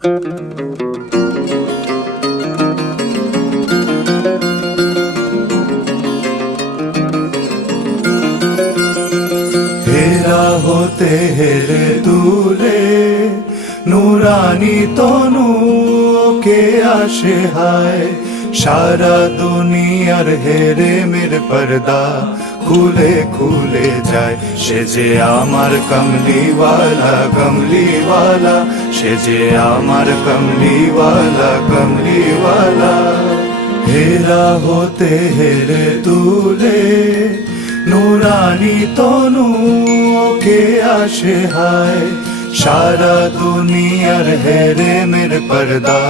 হেরা হতে হেরে তুলে নুরানি তনু কে আসে হায়, সারা দুনিয়ার হেরে মের পর্দা খুলে খুলে যায়। সে যে আমার কমলিওয়ালা কমলিওয়ালা, সে যে আমার কমলিওয়ালা কমলিওয়ালা। হেরা হতে হেরে তুলে নুরানি তনু কে আসে হায়, সারা দুনিয়ার হেরে মের পর্দা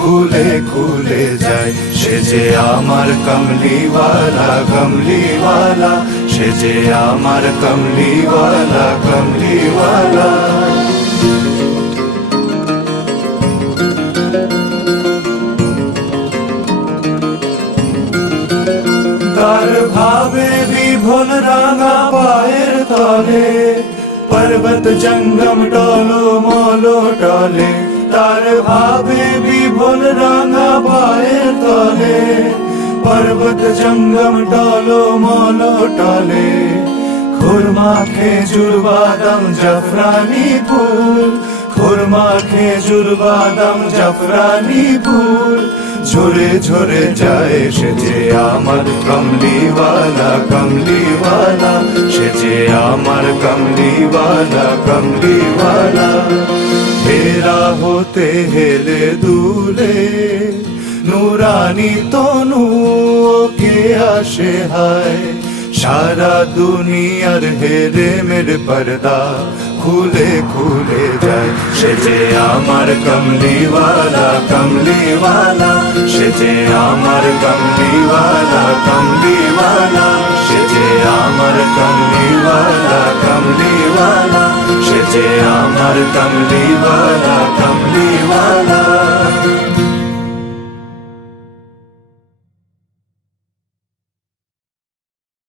খুলে খুলে যায়। সে যে আমার কমলিওয়ালা কমলিওয়ালা, সে যে আমার কমলিওয়ালা কমলিওয়ালা। তার ভাবে বিভোল রাঙা পায়ের তলে, পর্বত জঙ্গম টলো মলো টলে। তার ভাবে বিভোল রাঙা পায়ের তলে, পর্বত জঙ্গম টলো মলো টলে। খুরমা খেজুর বাদাম জাফরানি ফুল, খুরমা খেজুর বাদাম জাফরানি ফুল ঝরে ঝরে যায়। সে যে আমার কমলিওয়ালা কমলিওয়ালা, সে যে আমার কমলিওয়ালা কমলিওয়ালা। হেরা হতে হেলে দুলে নুরানি তনু কে আসে হায়, সারা দুনিয়ার হেরে মের পর্দা খুলে খুলে যায়। সে যে আমার কমলিওয়ালা কমলিওয়ালা, সে যে আমার কমলিওয়ালা কমলিওয়ালা, সে যে আমার কমলিওয়ালা কমলিওয়ালা, সে যে আমার কমলিওয়ালা কমলিওয়ালা।